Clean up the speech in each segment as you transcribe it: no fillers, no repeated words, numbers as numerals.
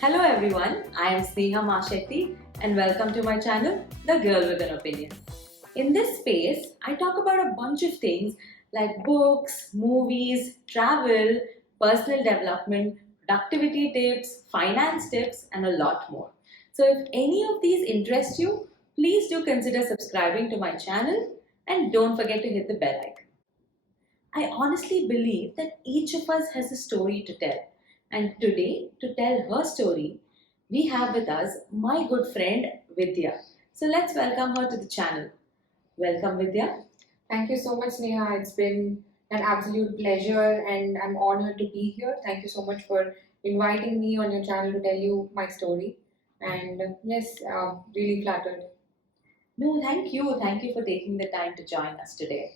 Hello everyone, I am Sneha Mashetty and welcome to my channel, The Girl with an Opinion. In this space, I talk about a bunch of things like books, movies, travel, personal development, productivity tips, finance tips, and a lot more. So if any of these interest you, please do consider subscribing to my channel and don't forget to hit the bell icon. I honestly believe that each of us has a story to tell. And today, to tell her story, we have with us my good friend Vidya. So let's welcome her to the channel. Welcome, Vidya. Thank you so much, Sneha. It's been an absolute pleasure and I'm honored to be here. Thank you so much for inviting me on your channel to tell you my story. And yes, really flattered. No, thank you. Thank you for taking the time to join us today.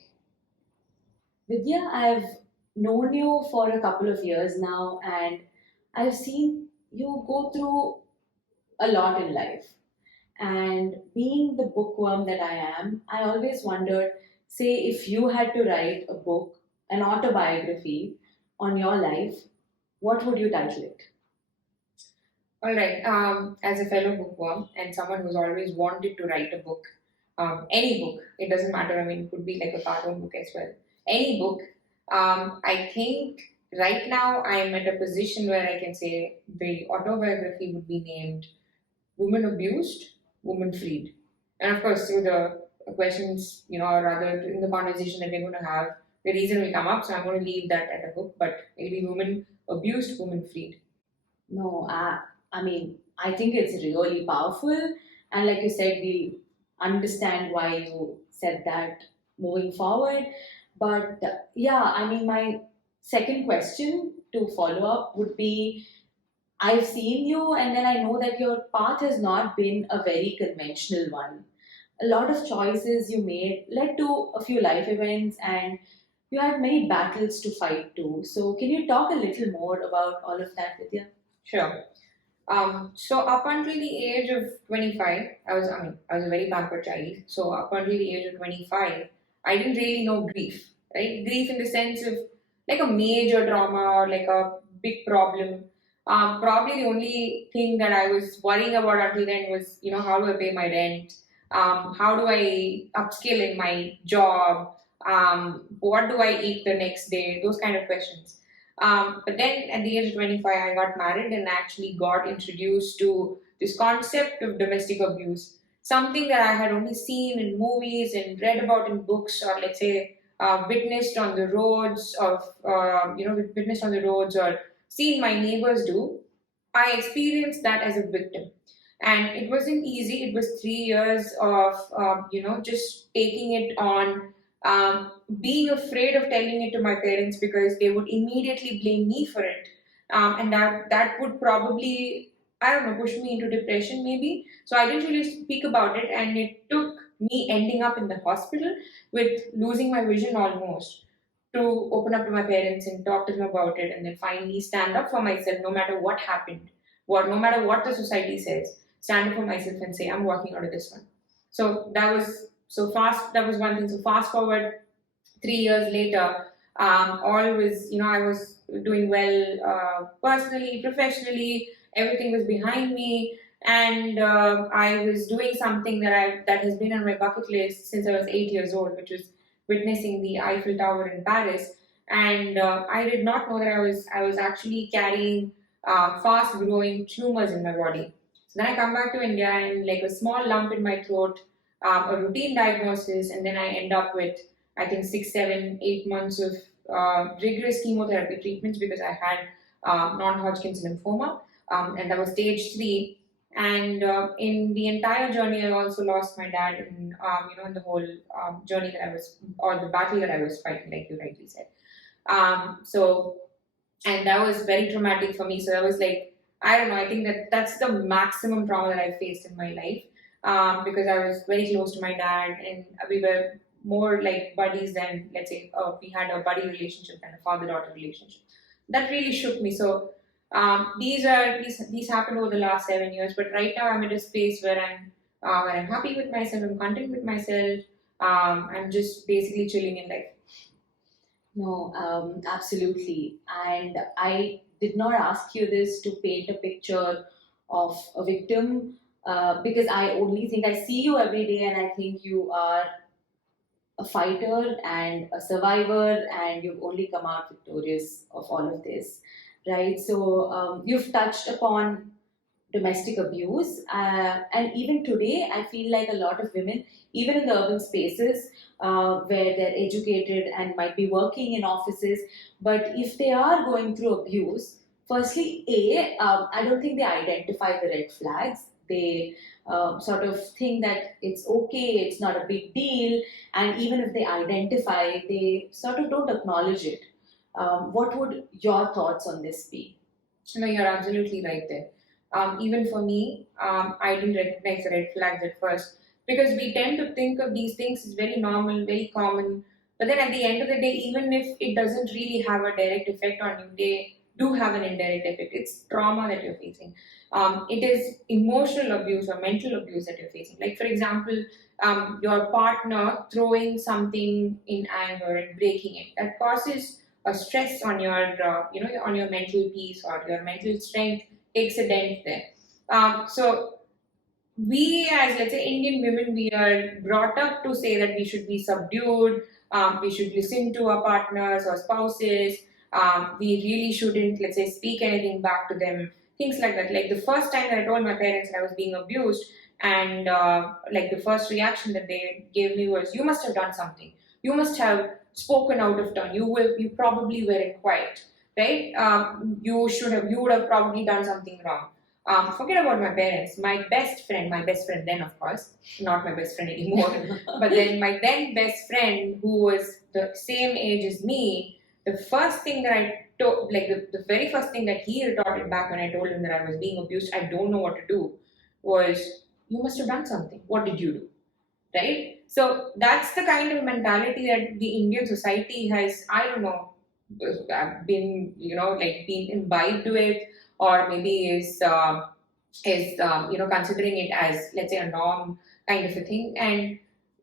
Vidya, I've known you for a couple of years now and I've seen you go through a lot in life. And being the bookworm that I am, I always wondered, say, if you had to write a book, an autobiography on your life, what would you title it? All right. As a fellow bookworm and someone who's always wanted to write a book, any book, it doesn't matter. I mean, it could be like a cartoon book as well. Any book. I think right now I'm at a position where I can say the autobiography would be named Woman Abused, Woman Freed. And of course, through the questions, or rather in the conversation that we're going to have, the reason will come up. So I'm going to leave that at a hook, but maybe Woman Abused, Woman Freed. No, I mean, I think it's really powerful. And like you said, we understand why you said that moving forward. But yeah, I mean, my second question to follow up would be, I've seen you, and then I know that your path has not been a very conventional one. A lot of choices you made led to a few life events, and you had many battles to fight too. So, can you talk a little more about all of that, Vidya? Sure. So up until the age of 25, I was a very pampered child. So up until the age of 25, I didn't really know grief, right? Grief in the sense of like a major trauma or like a big problem. Probably the only thing that I was worrying about until then was, how do I pay my rent? How do I upskill in my job? What do I eat the next day? Those kind of questions. But then at the age of 25, I got married and actually got introduced to this concept of domestic abuse, something that I had only seen in movies and read about in books, or let's say witnessed on the roads witnessed on the roads or seen my neighbors do. I experienced that as a victim. And it wasn't easy. It was 3 years of, just taking it on, being afraid of telling it to my parents because they would immediately blame me for it. And that would probably, I don't know, push me into depression maybe. So I didn't really speak about it. And it took me ending up in the hospital with losing my vision almost to open up to my parents and talk to them about it and then finally stand up for myself no matter what happened, no matter what the society says, stand up for myself and say, I'm working out of this one. So that was one thing. So fast forward 3 years later, all was, I was doing well personally, professionally, everything was behind me. And I was doing something that has been on my bucket list since I was 8 years old, which was witnessing the Eiffel Tower in Paris. And I did not know that I was actually carrying fast growing tumors in my body. So then I come back to India and like a small lump in my throat, a routine diagnosis, and then I end up with I think 6, 7, 8 months of rigorous chemotherapy treatments because I had non-Hodgkin's lymphoma, and that was stage 3. And in the entire journey, I also lost my dad in the whole journey that I was, or the battle that I was fighting, like you rightly said. So, and that was very traumatic for me. So I was like, I don't know, I think that's the maximum trauma that I faced in my life, because I was very close to my dad and we were more like buddies than, let's say, we had a buddy relationship and a father-daughter relationship. That really shook me. So these happened over the last 7 years, but right now I'm at a space where I'm happy with myself, I'm content with myself, I'm just basically chilling in life. No, absolutely. And I did not ask you this to paint a picture of a victim, because I only think I see you every day and I think you are a fighter and a survivor, and you've only come out victorious of all of this, right? So you've touched upon domestic abuse, and even today I feel like a lot of women, even in the urban spaces, where they're educated and might be working in offices, but if they are going through abuse, firstly, I don't think they identify the red flags. They sort of think that it's okay, it's not a big deal, and even if they identify, they sort of don't acknowledge it. What would your thoughts on this be? No, you're absolutely right there. Even for me, I didn't recognize the red flags at first because we tend to think of these things as very normal, very common. But then at the end of the day, even if it doesn't really have a direct effect on you, they do have an indirect effect. It's trauma that you're facing. It is emotional abuse or mental abuse that you're facing. Like, for example, your partner throwing something in anger and breaking it. That causes a stress on your, on your mental peace or your mental strength takes a dent there. So we as, let's say, Indian women, we are brought up to say that we should be subdued, we should listen to our partners or spouses, we really shouldn't, let's say, speak anything back to them, things like that. Like the first time that I told my parents that I was being abused, and like the first reaction that they gave me was, "You must have done something. You must have spoken out of turn. You probably weren't quiet, right? You would have probably done something wrong." Forget about my parents. My best friend then, of course, not my best friend anymore, but then my then best friend, who was the same age as me, the first thing that I told, like the very first thing that he retorted back when I told him that I was being abused, I don't know what to do, was, "You must have done something. What did you do?" Right? So that's the kind of mentality that the Indian society has, I don't know, been, like being imbibed with, or maybe is considering it as, let's say, a norm kind of a thing. And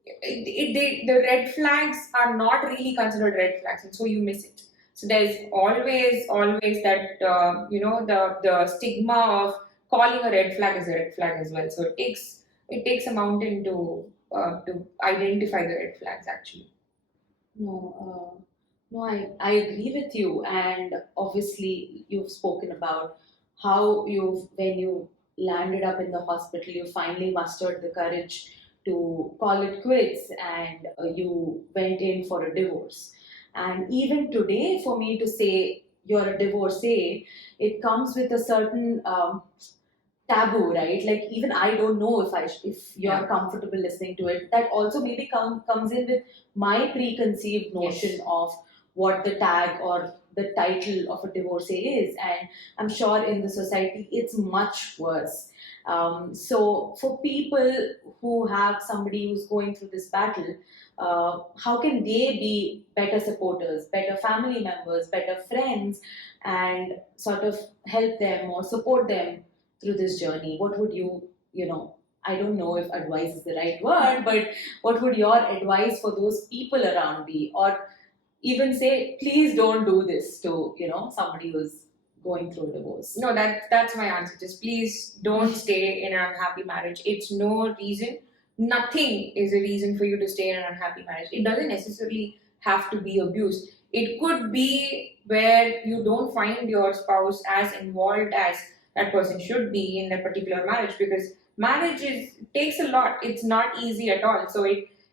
the red flags are not really considered red flags, and so you miss it. So there's always that the stigma of calling a red flag as a red flag as well. So it takes a mountain to identify the red flags actually. No, I agree with you. And obviously, you've spoken about how when you landed up in the hospital, you finally mustered the courage to call it quits, and you went in for a divorce. And even today, for me to say you're a divorcee, it comes with a certain taboo, right? Like even I don't know if you're Yeah. comfortable listening to it. That also maybe comes in with my preconceived notion Yes. of what the tag or the title of a divorcee is, and I'm sure in the society it's much worse. So for people who have somebody who's going through this battle, how can they be better supporters, better family members, better friends, and sort of help them or support them through this journey? What would I don't know if advice is the right word, but what would your advice for those people around be? Or even say, please don't do this to, somebody who's going through a divorce. No, that's my answer. Just please don't stay in an unhappy marriage. It's no reason. Nothing is a reason for you to stay in an unhappy marriage. It doesn't necessarily have to be abuse. It could be where you don't find your spouse as involved as that person should be in that particular marriage, because marriage takes a lot. It's not easy at all. So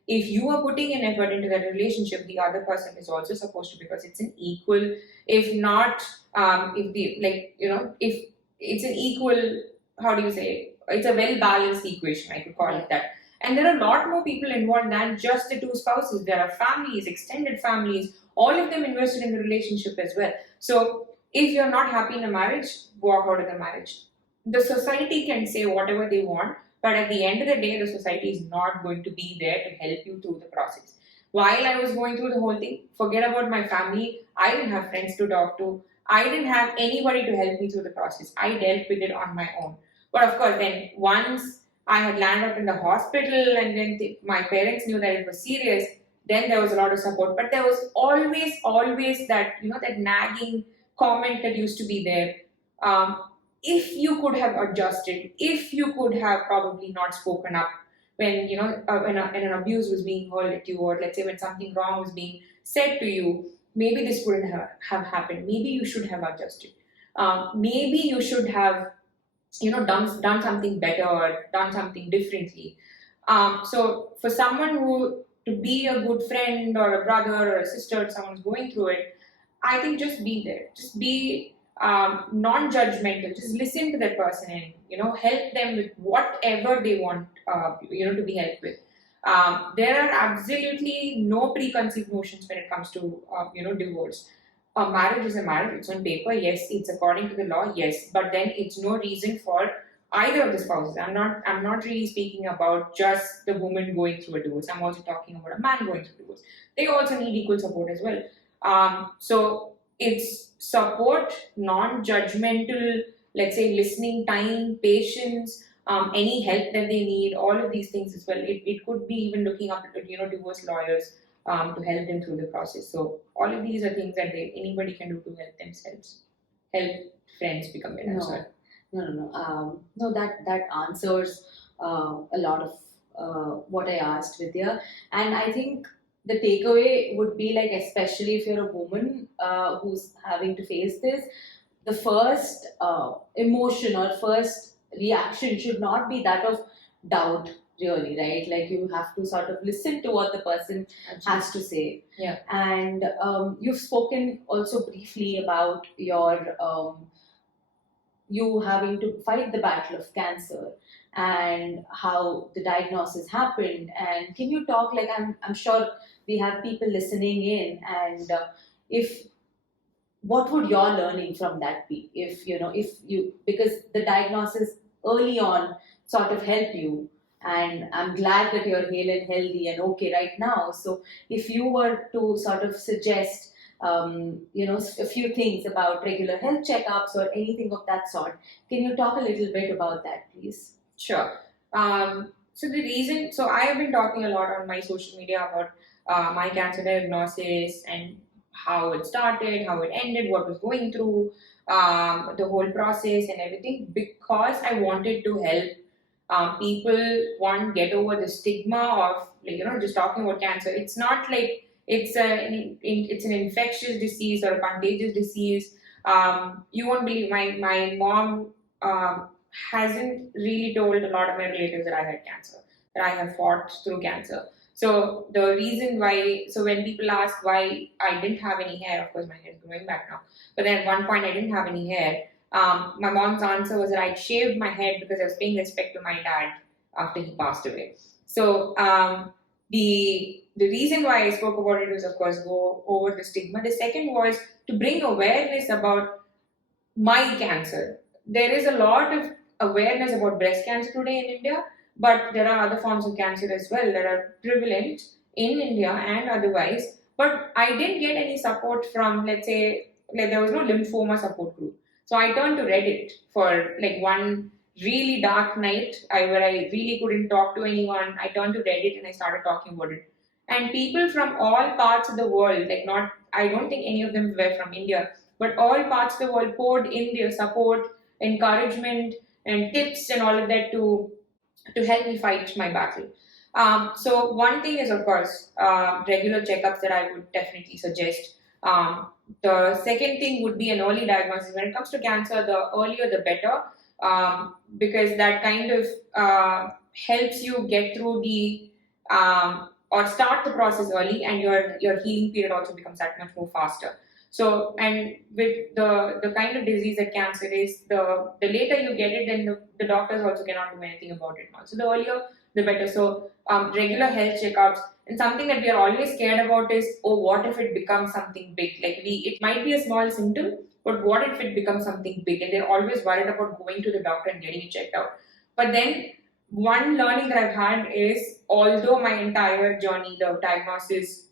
if you are putting an effort into that relationship, the other person is also supposed to, because it's an equal, if not if it's an equal, how do you say, it's a well balanced equation, I could call it that. And there are a lot more people involved than just the two spouses. There are families, extended families, all of them invested in the relationship as well. So if you're not happy in a marriage, walk out of the marriage. The society can say whatever they want, but at the end of the day, the society is not going to be there to help you through the process. While I was going through the whole thing, forget about my family. I didn't have friends to talk to. I didn't have anybody to help me through the process. I dealt with it on my own. But of course, then once I had landed up in the hospital, and then my parents knew that it was serious, then there was a lot of support. But there was always that, that nagging comment that used to be there. If you could have adjusted, if you could have probably not spoken up when when an abuse was being hurled at you, or let's say when something wrong was being said to you, maybe this wouldn't have happened. Maybe you should have adjusted. Maybe you should have done something better or done something differently. So for someone who to be a good friend or a brother or a sister to someone who's going through it, I think just be there. Just be non-judgmental. Just listen to that person and help them with whatever they want to be helped with. There are absolutely no preconceived notions when it comes to divorce. A marriage is a marriage. It's on paper, yes. It's according to the law, yes. But then it's no reason for either of the spouses. I'm not really speaking about just the woman going through a divorce. I'm also talking about a man going through a divorce. They also need equal support as well. So it's support, non-judgmental, let's say listening time, patience, any help that they need, all of these things as well. It could be even looking up divorce lawyers to help them through the process. So all of these are things that anybody can do to help themselves, help friends become better. No, that answers a lot of what I asked, Vidya. And I think the takeaway would be like, especially if you're a woman who's having to face this, the first emotion or first reaction should not be that of doubt, really, right? Like, you have to sort of listen to what the person has to say. Yeah. And you've spoken also briefly about your you having to fight the battle of cancer and how the diagnosis happened. And can you talk, like, I'm sure we have people listening in, and if what would your learning from that be, if you, because the diagnosis early on sort of helped you, and I'm glad that you're hale and healthy and okay right now. So if you were to sort of suggest a few things about regular health checkups or anything of that sort, can you talk a little bit about that, please? Sure. So I have been talking a lot on my social media about my cancer diagnosis and how it started, how it ended, what was going through, the whole process and everything, because I wanted to help people, one, get over the stigma of just talking about cancer. It's not like it's an infectious disease or a contagious disease. You won't believe, my mom hasn't really told a lot of my relatives that I had cancer, that I have fought through cancer. So the reason why, so when people ask why I didn't have any hair, of course my hair is growing back now, but then at one point I didn't have any hair. My mom's answer was that I shaved my head because I was paying respect to my dad after he passed away. So the reason why I spoke about it was, of course, go over the stigma. The second was to bring awareness about my cancer. There is a lot of awareness about breast cancer today in India, but there are other forms of cancer as well that are prevalent in India and otherwise. But I didn't get any support from, let's say, like, there was no lymphoma support group. So I turned to Reddit for like one really dark night where I really couldn't talk to anyone. I turned to Reddit and I started talking about it. And people from all parts of the world, like, not, I don't think any of them were from India, but all parts of the world poured in their support, encouragement, and tips and all of that to help me fight my battle. So one thing is, of course, regular checkups that I would definitely suggest. The second thing would be an early diagnosis. When it comes to cancer, the earlier the better, because that kind of helps you get through the or start the process early, and your healing period also becomes that much more faster. So, and with the kind of disease that cancer is, the later you get it, then the doctors also cannot do anything about it now. So the earlier, the better. So regular health checkups. And something that we are always scared about is, oh, what if it becomes something big? Like, it might be a small symptom, but what if it becomes something big? And they're always worried about going to the doctor and getting it checked out. But then one learning that I've had is, although my entire journey, the diagnosis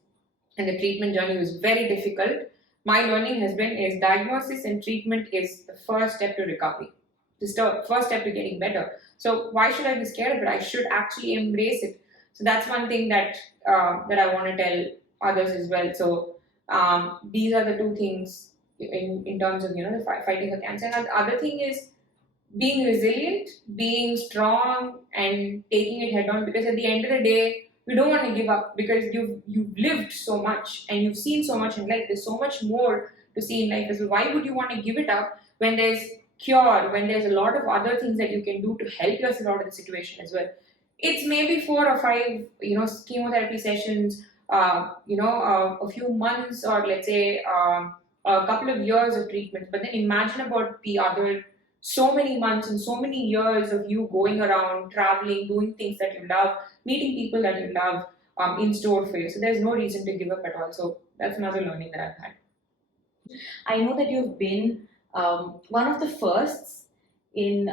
and the treatment journey was very difficult, my learning has been is diagnosis and treatment is the first step to recovery. It's the first step to getting better. So why should I be scared of it? I should actually embrace it. So that's one thing that that I want to tell others as well. So these are the two things in terms of the fighting for cancer. And the other thing is being resilient, being strong, and taking it head on. Because at the end of the day, you don't want to give up because you've lived so much and you've seen so much in life. There's so much more to see in life as well. Why would you want to give it up when there's cure, when there's a lot of other things that you can do to help yourself out of the situation as well? It's maybe 4 or 5, chemotherapy sessions, a few months, or let's say a couple of years of treatment. But then imagine about the other so many months and so many years of you going around, traveling, doing things that you love, meeting people that you love in store for you. So there's no reason to give up at all. So that's another learning that I've had. I know that you've been one of the firsts in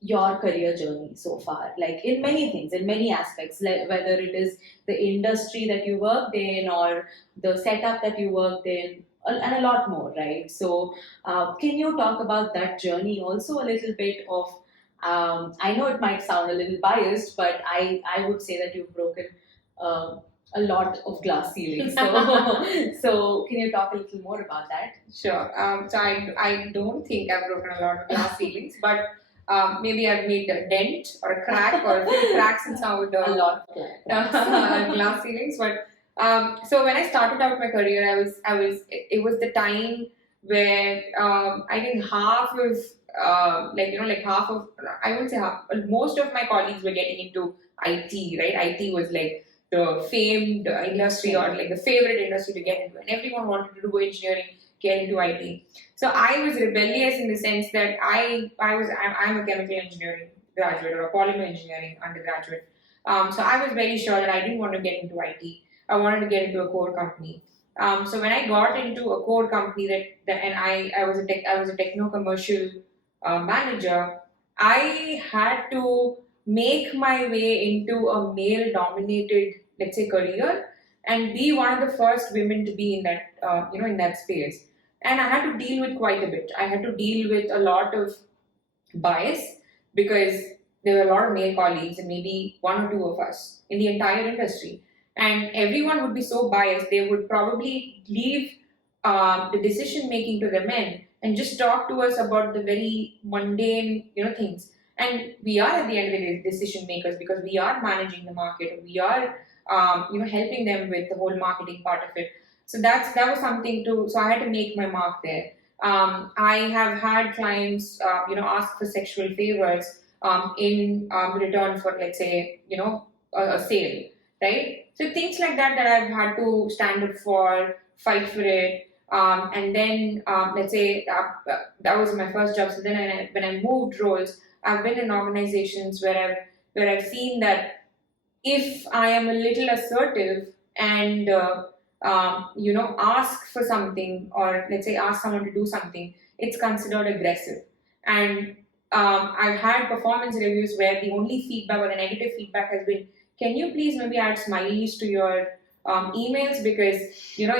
your career journey so far, like in many things, in many aspects, like whether it is the industry that you worked in or the setup that you worked in, and a lot more, right? So, can you talk about that journey also a little bit of? I know it might sound a little biased, but I would say that you've broken uh, a lot of glass ceilings. So, so can you talk a little more about that? Sure. So I don't think I've broken a lot of glass ceilings, but maybe I've made a dent or a crack or a few cracks in some of the A lot of glass ceilings. But so when I started out my career, it was the time where I think half of half of, I wouldn't say half, most of my colleagues were getting into IT, right? IT was like the famed industry, or like the favorite industry to get into, and everyone wanted to do engineering, get into IT. So I was rebellious in the sense that I'm a chemical engineering graduate or a polymer engineering undergraduate. So I was very sure that I didn't want to get into IT. I wanted to get into a core company. So when I got into a core company and I was a techno commercial manager, I had to make my way into a male dominated, let's say, career, and be one of the first women to be in that in that space. And I had to deal with quite a bit. I had to deal with a lot of bias because there were a lot of male colleagues and maybe 1 or 2 of us in the entire industry, and everyone would be so biased they would probably leave the decision making to the men and just talk to us about the very mundane things. And we are at the end of the day decision makers because we are managing the market, we are helping them with the whole marketing part of it. So that was something to, so I had to make my mark there. I have had clients ask for sexual favors in return for, let's say, a sale, right? So things like that I've had to stand up for, fight for it. And then let's say that was my first job. So then when I moved roles, I've been in organizations where I've seen that if I am a little assertive and ask for something, or let's say ask someone to do something, it's considered aggressive. And I've had performance reviews where the only feedback or the negative feedback has been, can you please maybe add smileys to your emails, because your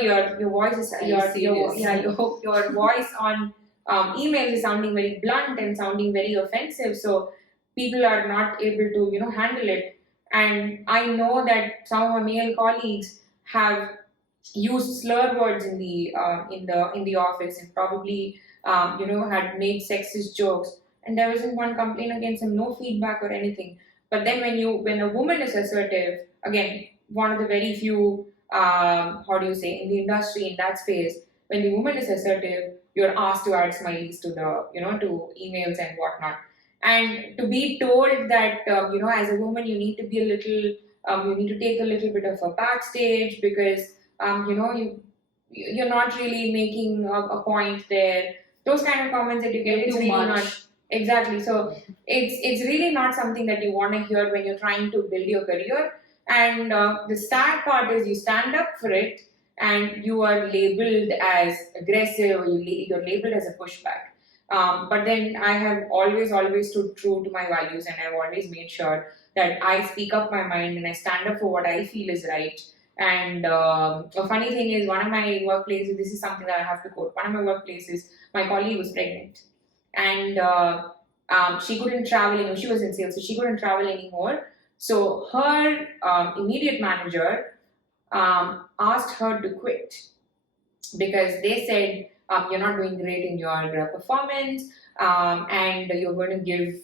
voice is your voice on emails is sounding very blunt and sounding very offensive, so people are not able to handle it. And I know that some of my male colleagues have used slur words in the office, and probably had made sexist jokes, and there wasn't one complaint against him, no feedback or anything. But then when a woman is assertive, again, one of the very few how do you say, in the industry, in that space, when the woman is assertive, you're asked to add smileys to the to emails and whatnot. And to be told that as a woman you need to be a little you need to take a little bit of a backstage because you're not really making a point there. Those kind of comments that you get, it's Too really much. not exactly. So it's really not something that you want to hear when you're trying to build your career. And the sad part is you stand up for it and you are labeled as aggressive, or you're labeled as a pushback. But then I have always stood true to my values, and I've always made sure that I speak up my mind and I stand up for what I feel is right. And a funny thing is, one of my workplaces, this is something that I have to quote, one of my workplaces, my colleague was pregnant, and she couldn't travel, she was in sales, so she couldn't travel anymore. So her immediate manager asked her to quit because they said you're not doing great in your performance, and you're going to give,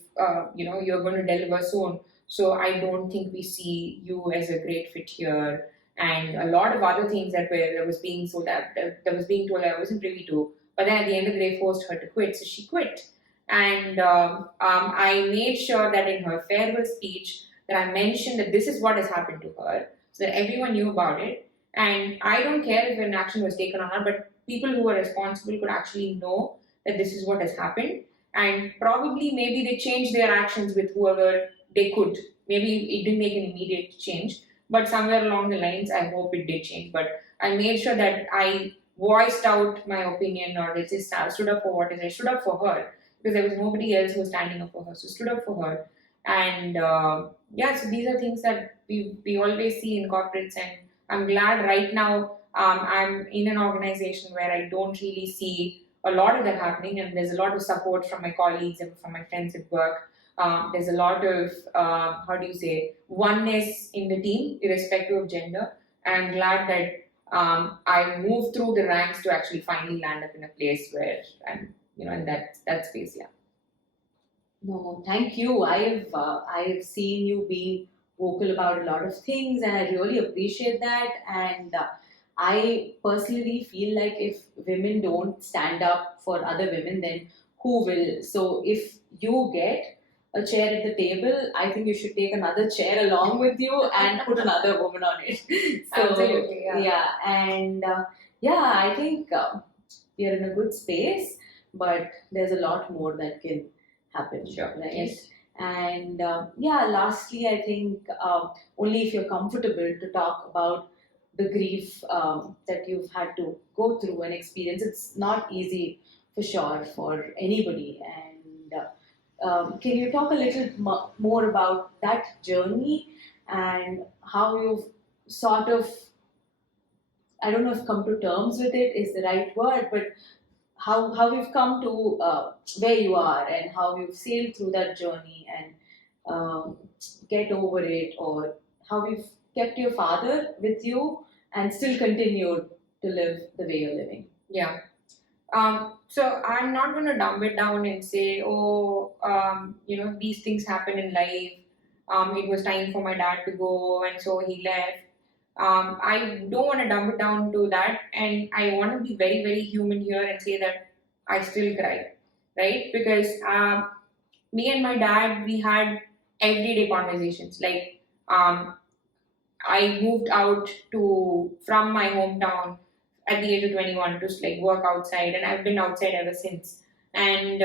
you're going to deliver soon. So I don't think we see you as a great fit here. And a lot of other things that was being so that was being told I wasn't privy to. But then at the end of the day, forced her to quit, so she quit. And I made sure that in her farewell speech that I mentioned that this is what has happened to her, so that everyone knew about it. And I don't care if an action was taken or not, but people who are responsible could actually know that this is what has happened. And probably maybe they changed their actions with whoever they could. Maybe it didn't make an immediate change, but somewhere along the lines, I hope it did change. But I made sure that I voiced out my opinion, or I just stood up for what is I stood up for her, because there was nobody else who was standing up for her. So stood up for her. And yeah, so these are things that we always see in corporates, and I'm glad right now I'm in an organization where I don't really see a lot of that happening, and there's a lot of support from my colleagues and from my friends at work. There's a lot of how do you say oneness in the team, irrespective of gender. And I'm glad that I moved through the ranks to actually finally land up in a place where I'm, in that space. Yeah. No, thank you. I've seen you being vocal about a lot of things, and I really appreciate that. And I personally feel like if women don't stand up for other women, then who will? So if you get a chair at the table, I think you should take another chair along with you and put another woman on it. So Absolutely, yeah. yeah, and yeah, I think we are in a good space, but there's a lot more that can happen, Sure. right? Yes. And yeah, lastly, I think only if you're comfortable to talk about the grief that you've had to go through and experience. It's not easy for sure for anybody. And can you talk a little more about that journey and how you've sort of, I don't know if come to terms with it is the right word, but how you've come to where you are and how you've sailed through that journey and um, get over it, or how you've kept your father with you and still continued to live the way you're living. Yeah. So I'm not going to dumb it down and say, oh, these things happen in life. It was time for my dad to go, and so he left. I don't want to dumb it down to that, and I want to be very, very human here and say that I still cry, right? Because me and my dad, we had everyday conversations. Like, I moved out to from my hometown at the age of 21 to like work outside, and I've been outside ever since. And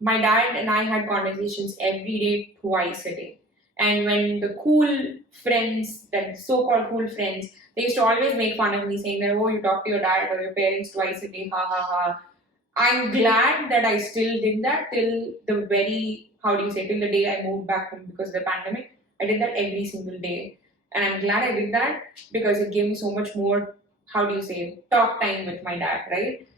my dad and I had conversations every day, twice a day. And when the cool friends, that so-called cool friends, they used to always make fun of me, saying that, oh, you talk to your dad or your parents twice a day, ha ha ha. I'm glad that I still did that till the very, how do you say, till the day I moved back home because of the pandemic. I did that every single day. And I'm glad I did that because it gave me so much more, how do you say, talk time with my dad, right?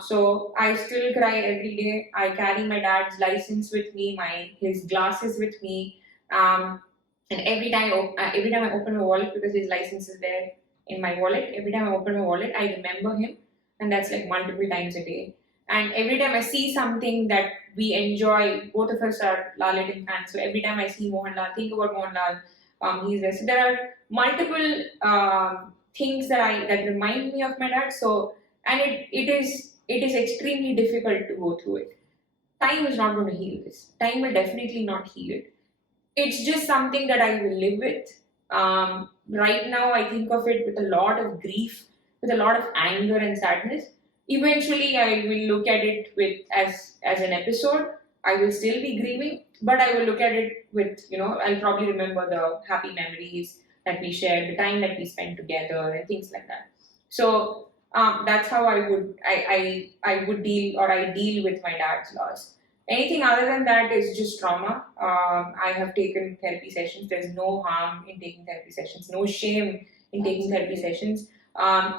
So I still cry every day. I carry my dad's license with me, his glasses with me. And every time I open my wallet, because his license is there in my wallet, every time I open my wallet, I remember him. And that's like multiple times a day. And every time I see something that we enjoy, both of us are Lalatin fans. So every time I see Mohanlal, think about Mohanlal, he's there. So there are multiple things that remind me of my dad. So and it is extremely difficult to go through it. Time is not going to heal this. Time will definitely not heal it. It's just something that I will live with. Right now, I think of it with a lot of grief, with a lot of anger and sadness. Eventually, I will look at it with as an episode. I will still be grieving, but I will look at it with, I'll probably remember the happy memories that we shared, the time that we spent together, and things like that. So that's how I would deal, or I deal with my dad's loss. Anything other than that is just trauma. I have taken therapy sessions. There's no harm in taking therapy sessions, no shame in taking therapy sessions.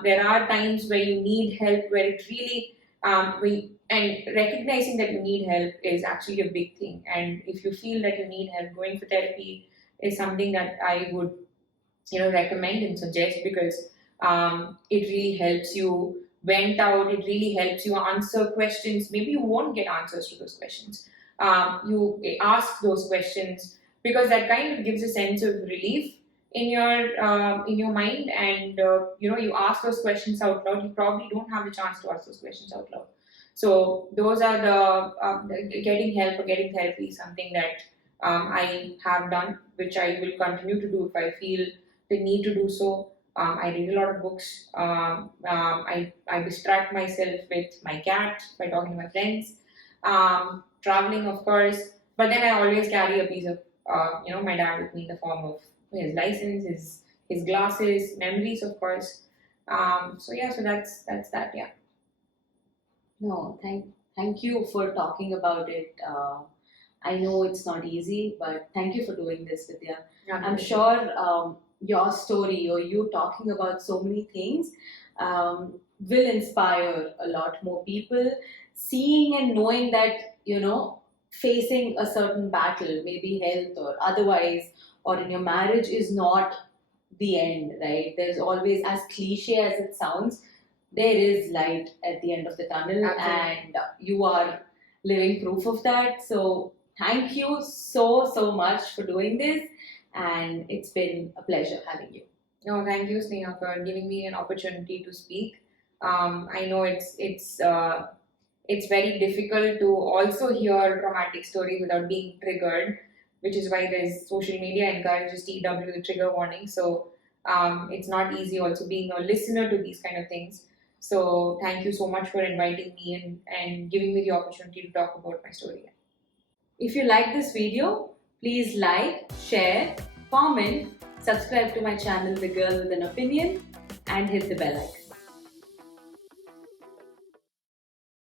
There are times where you need help, where it really, and recognizing that you need help is actually a big thing. And if you feel that you need help, going for therapy is something that I would, recommend and suggest, because it really helps you vent out. It really helps you answer questions. Maybe you won't get answers to those questions. You ask those questions because that kind of gives a sense of relief in your mind, and you ask those questions out loud. You probably don't have the chance to ask those questions out loud. So those are the getting help or getting therapy is something that I have done, which I will continue to do if I feel the need to do so. I read a lot of books. I distract myself with my cat by talking to my friends. Traveling, of course, but then I always carry a piece of my dad with me in the form of his license, his glasses, memories, of course. So yeah, so that's that. Yeah. No, thank you for talking about it. I know it's not easy, but thank you for doing this, Vidya. I'm sure your story or you talking about so many things will inspire a lot more people. Seeing and knowing that, facing a certain battle, maybe health or otherwise, or in your marriage, is not the end, right? There's always, as cliche as it sounds, there is light at the end of the tunnel, Absolutely. and you are living proof of that. So, thank you so much for doing this, and it's been a pleasure having you. No, thank you, Sneha, for giving me an opportunity to speak. I know it's very difficult to also hear traumatic stories without being triggered, which is why there's social media encourages TW, the trigger warning. So it's not easy also being a listener to these kind of things. So thank you so much for inviting me and giving me the opportunity to talk about my story. If you like this video, please like, share, comment, subscribe to my channel, The Girl with an Opinion, and hit the bell icon.